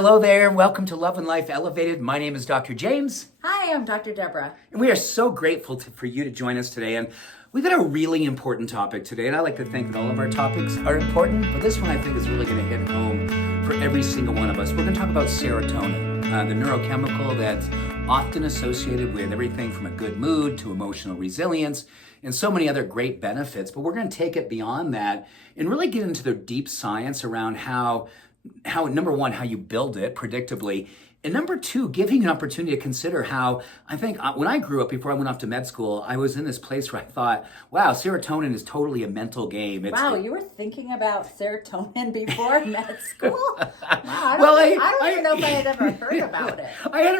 hello there. Welcome to Love and Life Elevated. My name is Dr. James. Hi, I'm Dr. Deborah. And we are so grateful for you to join us today. And we've got a really important topic today. And I like to think that all of our topics are important, but this one I think is really going to hit home for every single one of us. We're going to talk about serotonin, the neurochemical that's often associated with everything from a good mood to emotional resilience and so many other great benefits. But we're going to take it beyond that and really get into the deep science around how number one, how you build it predictably, and number two, giving an opportunity to consider how, I think when I grew up, before I went off to med school, I was in this place where I thought, wow, serotonin is totally a mental game. You were thinking about serotonin before med school? Wow, I don't even know if I had ever heard about it. I had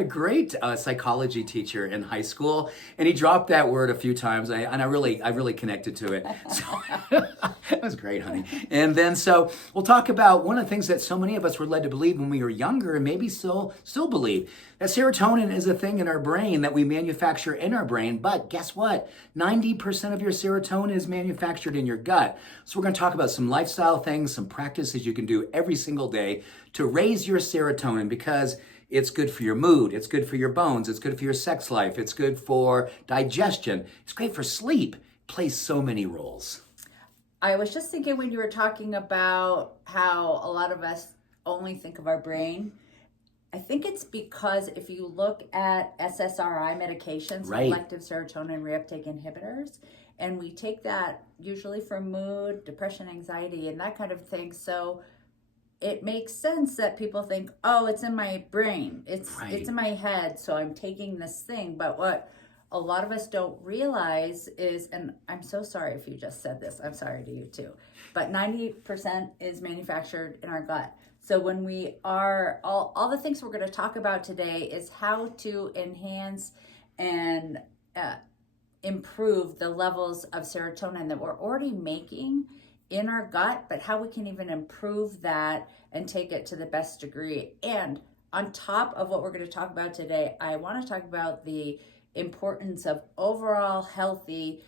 a great psychology teacher in high school, and he dropped that word a few times, and I really connected to it. So, that was great, honey. And then so we'll talk about one of the things that so many of us were led to believe when we were younger, and maybe still believe, that serotonin is a thing in our brain that we manufacture in our brain. But guess what? 90% of your serotonin is manufactured in your gut. So we're going to talk about some lifestyle things, some practices you can do every single day to raise your serotonin, because it's good for your mood, it's good for your bones, it's good for your sex life, it's good for digestion, it's great for sleep. It plays so many roles. I was just thinking when you were talking about how a lot of us only think of our brain, I think it's because if you look at SSRI medications, right, selective serotonin reuptake inhibitors, and we take that usually for mood, depression, anxiety, and that kind of thing. So it makes sense that people think, oh, it's in my brain. It's in my head, so I'm taking this thing. But what a lot of us don't realize is, and I'm so sorry if you just said this, I'm sorry to you too, but 90% is manufactured in our gut. So when we are, all the things we're going to talk about today is how to enhance and improve the levels of serotonin that we're already making in our gut, but how we can even improve that and take it to the best degree. And on top of what we're going to talk about today, I want to talk about the importance of overall healthy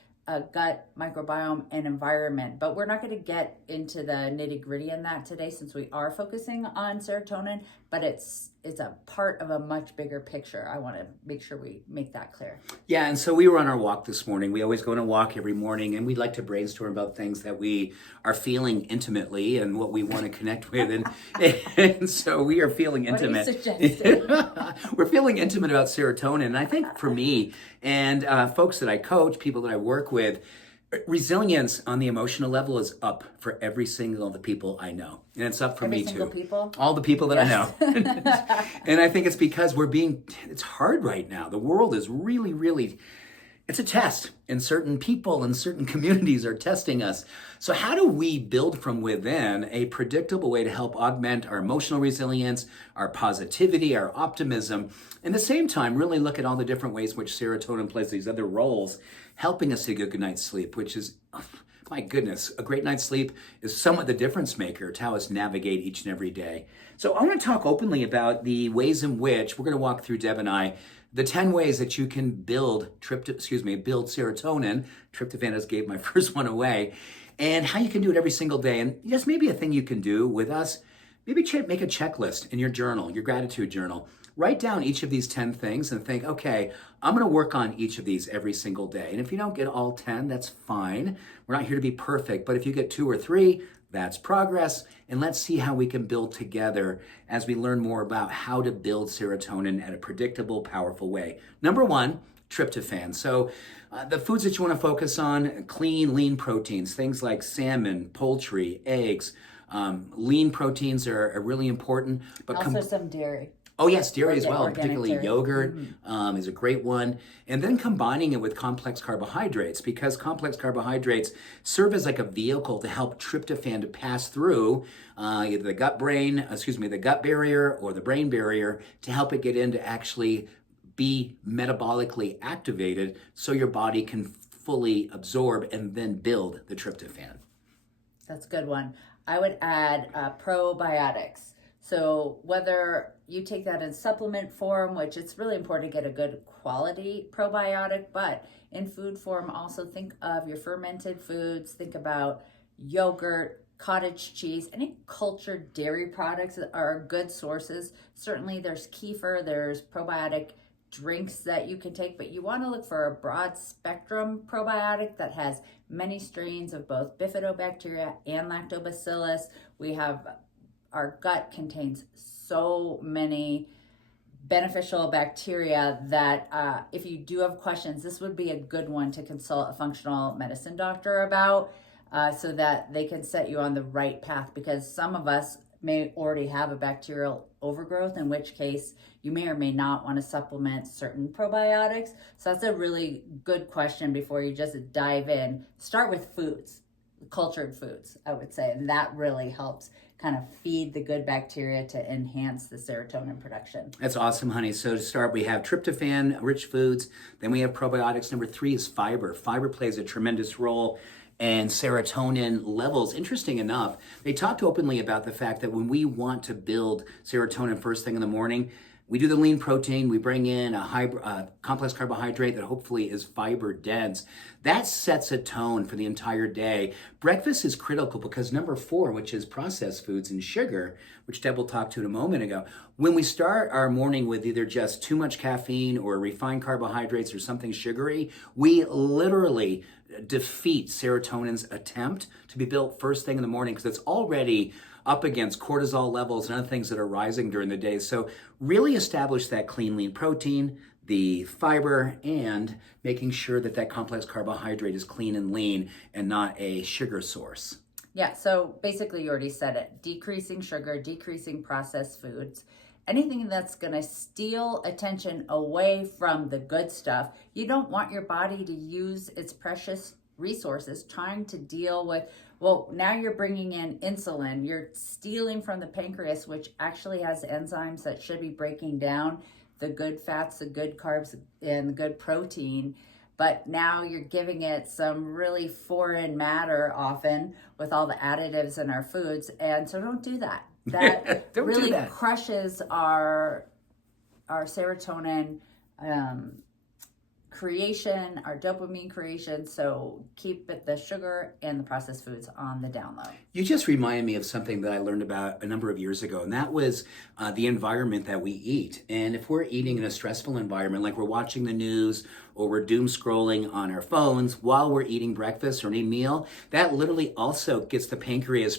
gut microbiome and environment. But we're not going to get into the nitty-gritty in that today, since we are focusing on serotonin, but it's a part of a much bigger picture. I want to make sure we make that clear. Yeah, and so we were on our walk this morning. We always go on a walk every morning, and we like to brainstorm about things that we are feeling intimately and what we want to connect with. And so we are feeling intimate. What are you suggesting? We're feeling intimate about serotonin. And I think for me and folks that I coach, people that I work with, resilience on the emotional level is up for every single of the people I know. And it's up for me too. People? All the people that I know. And I think it's because it's hard right now. The world is really, it's a test. And certain people and certain communities are testing us. So how do we build from within a predictable way to help augment our emotional resilience, our positivity, our optimism, and at the same time really look at all the different ways in which serotonin plays these other roles, helping us to get a good night's sleep, which is, my goodness, a great night's sleep is somewhat the difference maker to how us navigate each and every day. So I want to talk openly about the ways in which we're going to walk through, Deb and I, the 10 ways that you can build serotonin. Tryptophan just gave my first one away. And how you can do it every single day. And just maybe a thing you can do with us, maybe make a checklist in your journal, your gratitude journal. Write down each of these 10 things and think, okay, I'm going to work on each of these every single day. And if you don't get all 10, that's fine. We're not here to be perfect. But if you get 2 or 3, that's progress. And let's see how we can build together as we learn more about how to build serotonin in a predictable, powerful way. Number 1, tryptophan. So the foods that you want to focus on, clean, lean proteins, things like salmon, poultry, eggs. Lean proteins are really important. But also some dairy. Oh yes, dairy as well, particularly dairy. yogurt is a great one. And then combining it with complex carbohydrates, because complex carbohydrates serve as like a vehicle to help tryptophan to pass through either the gut barrier or the brain barrier to help it get in to actually be metabolically activated so your body can fully absorb and then build the tryptophan. That's a good one. I would add probiotics. So whether you take that in supplement form, which it's really important to get a good quality probiotic, but in food form, also think of your fermented foods. Think about yogurt, cottage cheese, any cultured dairy products are good sources. Certainly there's kefir, there's probiotic drinks that you can take, but you want to look for a broad spectrum probiotic that has many strains of both bifidobacteria and lactobacillus. Our gut contains so many beneficial bacteria that if you do have questions, this would be a good one to consult a functional medicine doctor about, so that they can set you on the right path, because some of us may already have a bacterial overgrowth, in which case you may or may not want to supplement certain probiotics. So that's a really good question before you just dive in. Start with foods, cultured foods, I would say, and that really helps kind of feed the good bacteria to enhance the serotonin production. That's awesome, honey. So to start, we have tryptophan, rich foods. Then we have probiotics. Number 3 is fiber. Fiber plays a tremendous role and serotonin levels. Interesting enough, they talked openly about the fact that when we want to build serotonin first thing in the morning, we do the lean protein, we bring in a complex carbohydrate that hopefully is fiber dense. That sets a tone for the entire day. Breakfast is critical because number 4, which is processed foods and sugar, which Deb will talk to in a moment ago, when we start our morning with either just too much caffeine or refined carbohydrates or something sugary, we literally defeat serotonin's attempt to be built first thing in the morning, because it's already up against cortisol levels and other things that are rising during the day. So really establish that clean, lean protein, the fiber, and making sure that that complex carbohydrate is clean and lean and not a sugar source. Yeah, so basically you already said it. Decreasing sugar, decreasing processed foods, anything that's going to steal attention away from the good stuff. You don't want your body to use its precious resources trying to deal with, well, now you're bringing in insulin. You're stealing from the pancreas, which actually has enzymes that should be breaking down the good fats, the good carbs, and the good protein. But now you're giving it some really foreign matter often with all the additives in our foods. And so don't do that. That really crushes our serotonin creation, our dopamine creation. So keep the sugar and the processed foods on the down low. You just reminded me of something that I learned about a number of years ago, and that was the environment that we eat. And if we're eating in a stressful environment, like we're watching the news or we're doom scrolling on our phones while we're eating breakfast or any meal, that literally also gets the pancreas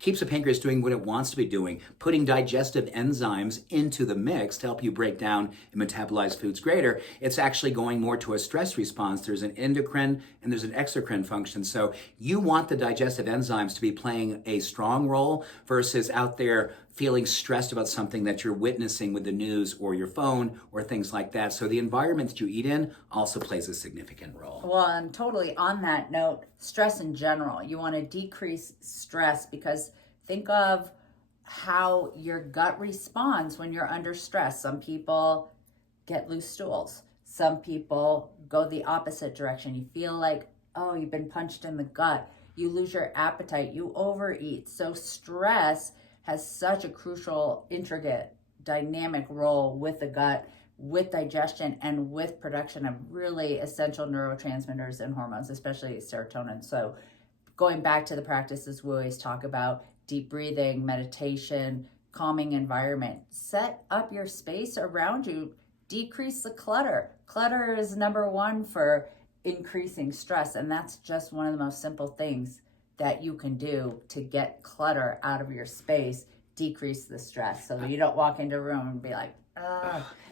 keeps the pancreas doing what it wants to be doing, putting digestive enzymes into the mix to help you break down and metabolize foods greater. It's actually going more to a stress response. There's an endocrine and there's an exocrine function. So you want the digestive enzymes to be playing a strong role versus out there feeling stressed about something that you're witnessing with the news or your phone or things like that. So the environment that you eat in also plays a significant role. Well, and totally on that note, stress in general. You want to decrease stress, because think of how your gut responds when you're under stress. Some people get loose stools. Some people go the opposite direction. You feel like, oh, you've been punched in the gut. You lose your appetite. You overeat. So stress has such a crucial, intricate, dynamic role with the gut, with digestion, and with production of really essential neurotransmitters and hormones, especially serotonin. So going back to the practices we always talk about, deep breathing, meditation, calming environment, set up your space around you, decrease the clutter. Clutter is number 1 for increasing stress, and that's just one of the most simple things that you can do to get clutter out of your space, decrease the stress, so that you don't walk into a room and be like,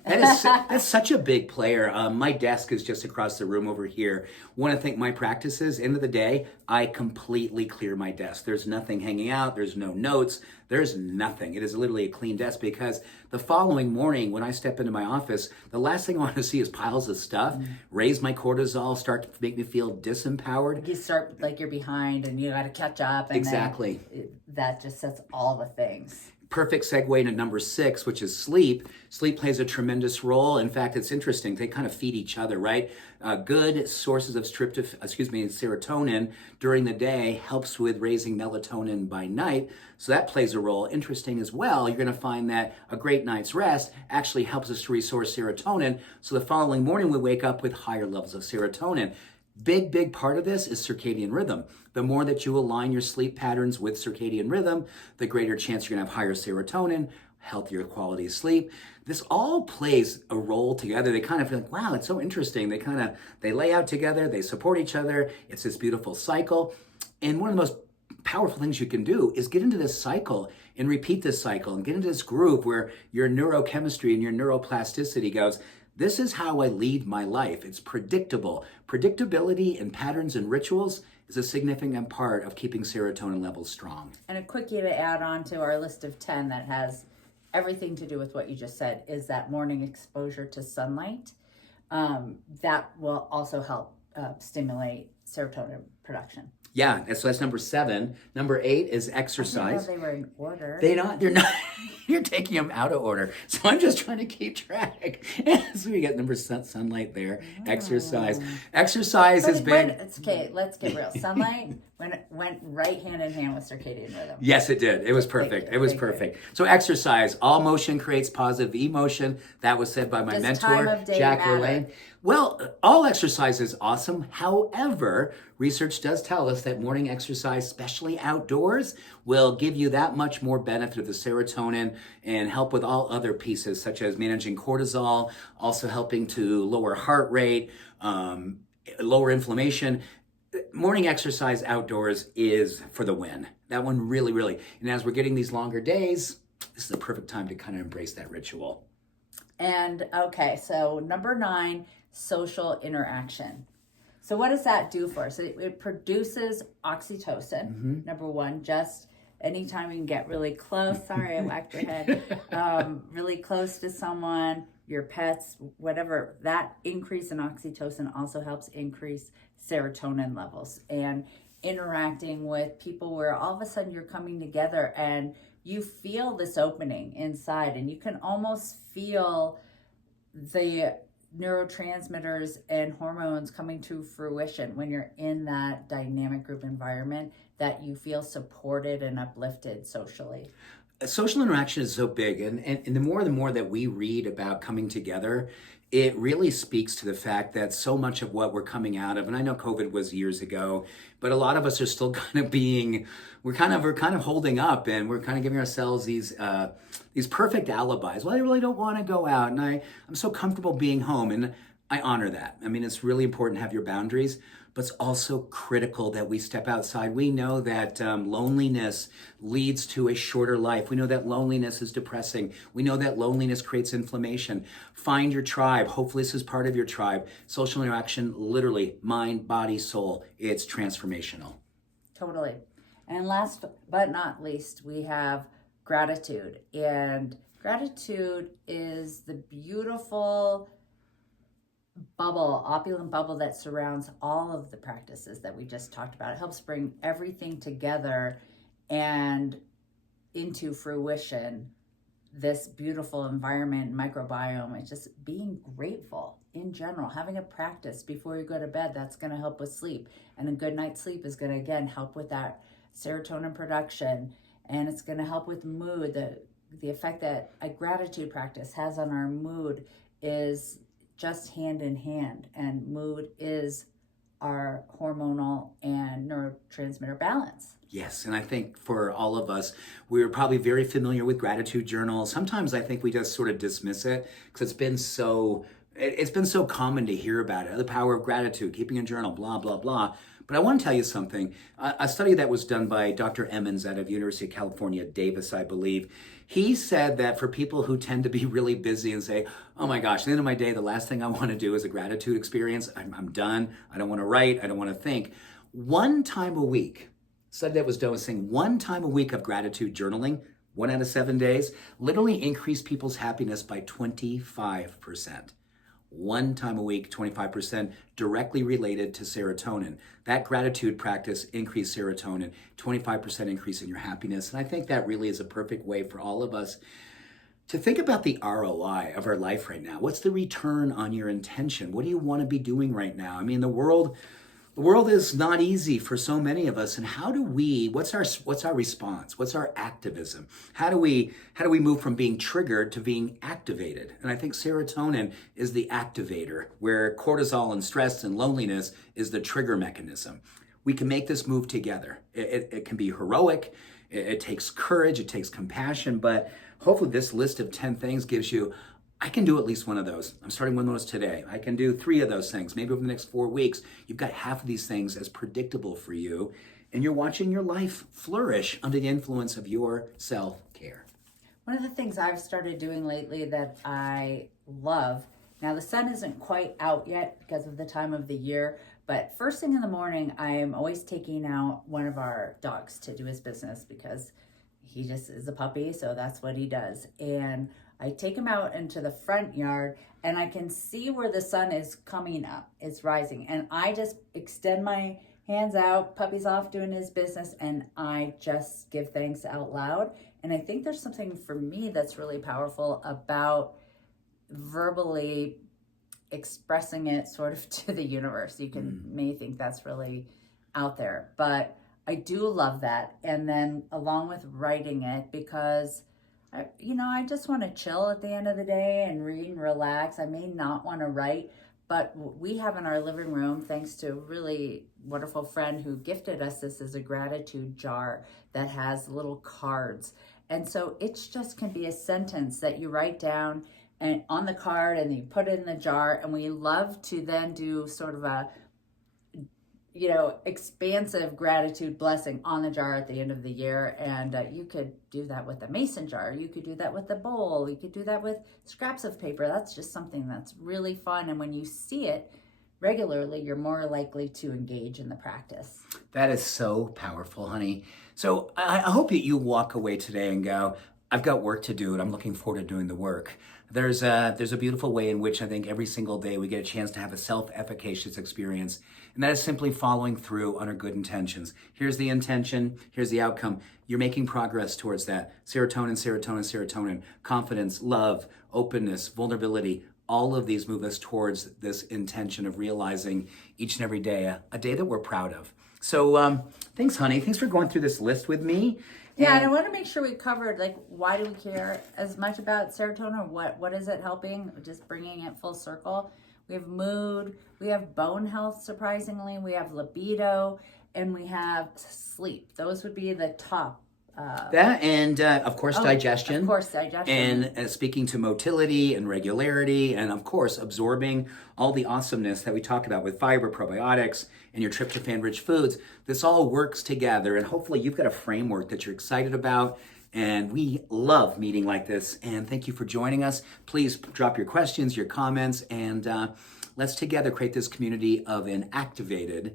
That's such a big player. My desk is just across the room over here. Want to think my practices, end of the day, I completely clear my desk. There's nothing hanging out. There's no notes. There's nothing. It is literally a clean desk, because the following morning when I step into my office, the last thing I want to see is piles of stuff, raise my cortisol, start to make me feel disempowered. You start like you're behind and you got to catch up. And exactly. That just sets all the things. Perfect segue into number 6, which is sleep. Sleep plays a tremendous role. In fact, it's interesting. They kind of feed each other, right? Good sources of serotonin during the day helps with raising melatonin by night. So that plays a role. Interesting as well, you're going to find that a great night's rest actually helps us to resource serotonin. So the following morning, we wake up with higher levels of serotonin. Big part of this is circadian rhythm. The more that you align your sleep patterns with circadian rhythm, the greater chance you're gonna have higher serotonin, healthier quality of sleep. This all plays a role together. They kind of feel like, wow, it's so interesting. They lay out together, they support each other. It's this beautiful cycle. And one of the most powerful things you can do is get into this cycle and repeat this cycle and get into this groove where your neurochemistry and your neuroplasticity goes, this is how I lead my life. It's predictable. Predictability in patterns and rituals is a significant part of keeping serotonin levels strong. And a quickie to add on to our list of 10 that has everything to do with what you just said is that morning exposure to sunlight. That will also help stimulate serotonin production. Yeah, so that's number 7. Number 8 is exercise. I didn't know they were in order. They're not. You're taking them out of order. So I'm just trying to keep track. So we get number sunlight there. Exercise. Exercise has been. It's okay, let's get real. Sunlight went right hand in hand with circadian rhythm. Yes, it did. It was perfect. It was perfect. So exercise. All motion creates positive emotion. That was said by my mentor, Jack LaLanne. Well, all exercise is awesome. However, research does tell us that morning exercise, especially outdoors, will give you that much more benefit of the serotonin and help with all other pieces, such as managing cortisol, also helping to lower heart rate, lower inflammation. Morning exercise outdoors is for the win. That one really. And as we're getting these longer days, this is the perfect time to kind of embrace that ritual. And okay, so number 9, social interaction. So what does that do for us? It produces oxytocin, number 1, just anytime you can get really close. Sorry, I whacked your head. Really close to someone, your pets, whatever. That increase in oxytocin also helps increase serotonin levels. And interacting with people where all of a sudden you're coming together and you feel this opening inside and you can almost feel the neurotransmitters and hormones coming to fruition when you're in that dynamic group environment, that you feel supported and uplifted socially. Social interaction is so big, and the more that we read about coming together, it really speaks to the fact that so much of what we're coming out of, and I know COVID was years ago, but a lot of us are still kind of we're kind of holding up, and we're kind of giving ourselves these perfect alibis. Well, I really don't want to go out, and I'm so comfortable being home, and I honor that. I mean, it's really important to have your boundaries, but it's also critical that we step outside. We know that loneliness leads to a shorter life. We know that loneliness is depressing. We know that loneliness creates inflammation. Find your tribe. Hopefully this is part of your tribe. Social interaction, literally, mind, body, soul. It's transformational. Totally. And last but not least, we have gratitude. And gratitude is the beautiful opulent bubble that surrounds all of the practices that we just talked about. It helps bring everything together and into fruition, this beautiful environment, microbiome. It's just being grateful in general, having a practice before you go to bed. That's going to help with sleep, and a good night's sleep is going to, again, help with that serotonin production, and it's going to help with mood. The effect that a gratitude practice has on our mood is just hand in hand, and mood is our hormonal and neurotransmitter balance. Yes, and I think for all of us, we're probably very familiar with gratitude journals. Sometimes I think we just sort of dismiss it because it's been so common to hear about it. The power of gratitude, keeping a journal, blah, blah, blah. But I want to tell you something. A study that was done by Dr. Emmons out of University of California, Davis, I believe, he said that for people who tend to be really busy and say, oh my gosh, at the end of my day, the last thing I want to do is a gratitude experience. I'm done. I don't want to write. I don't want to think. One time a week, study that was done was saying 1 time a week of gratitude journaling, 1 out of 7 days, literally increased people's happiness by 25%. 1 time a week, 25%, directly related to serotonin. That gratitude practice increased serotonin, 25% increase in your happiness. And I think that really is a perfect way for all of us to think about the ROI of our life right now. What's the return on your intention? What do you want to be doing right now? I mean, the world The world is not easy for so many of us, and what's our response? What's our activism? How do we move from being triggered to being activated? And I think serotonin is the activator, where cortisol and stress and loneliness is the trigger mechanism. We can make this move together. It can be heroic, it takes courage, it takes compassion, but hopefully this list of 10 things gives you, I can do at least one of those. I'm starting one of those today. I can do 3 of those things. Maybe over the next 4 weeks, you've got half of these things as predictable for you, and you're watching your life flourish under the influence of your self-care. One of the things I've started doing lately that I love, now the sun isn't quite out yet because of the time of the year, but first thing in the morning, I am always taking out one of our dogs to do his business because he just is a puppy, so that's what he does. And I take him out into the front yard and I can see where the sun is coming up, it's rising. And I just extend my hands out, puppy's off doing his business, and I just give thanks out loud. And I think there's something for me that's really powerful about verbally expressing it sort of to the universe. You may think that's really out there, but I do love that. And then along with writing it, because I just want to chill at the end of the day and read and relax. I may not want to write, but we have in our living room, thanks to a really wonderful friend who gifted us this as a gratitude jar that has little cards. And so it just can be a sentence that you write down and on the card and you put it in the jar. And we love to then do sort of a expansive gratitude blessing on the jar at the end of the year. And you could do that with a mason jar. You could do that with a bowl. You could do that with scraps of paper. That's just something that's really fun. And when you see it regularly, you're more likely to engage in the practice. That is so powerful, honey. So I hope that you walk away today and go, I've got work to do and I'm looking forward to doing the work. There's a beautiful way in which I think every single day we get a chance to have a self-efficacious experience, and that is simply following through on our good intentions. Here's the intention, here's the outcome. You're making progress towards that. Serotonin, serotonin, serotonin, confidence, love, openness, vulnerability, all of these move us towards this intention of realizing each and every day a day that we're proud of. So thanks, honey. Thanks for going through this list with me. Yeah, and I want to make sure we covered, why do we care as much about serotonin? What is it helping? Just bringing it full circle. We have mood, we have bone health, surprisingly, we have libido, and we have sleep. Those would be the top. Of course, digestion. Of course, digestion. And speaking to motility and regularity, and of course, absorbing all the awesomeness that we talk about with fiber, probiotics, and your tryptophan-rich foods. This all works together, and hopefully you've got a framework that you're excited about. And we love meeting like this. And thank you for joining us. Please drop your questions, your comments, and let's together create this community of an activated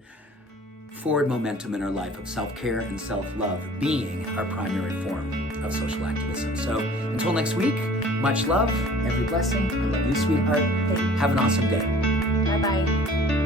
forward momentum in our life of self-care and self-love being our primary form of social activism. So until next week, much love, every blessing. I love you, sweetheart. Have an awesome day. Bye-bye.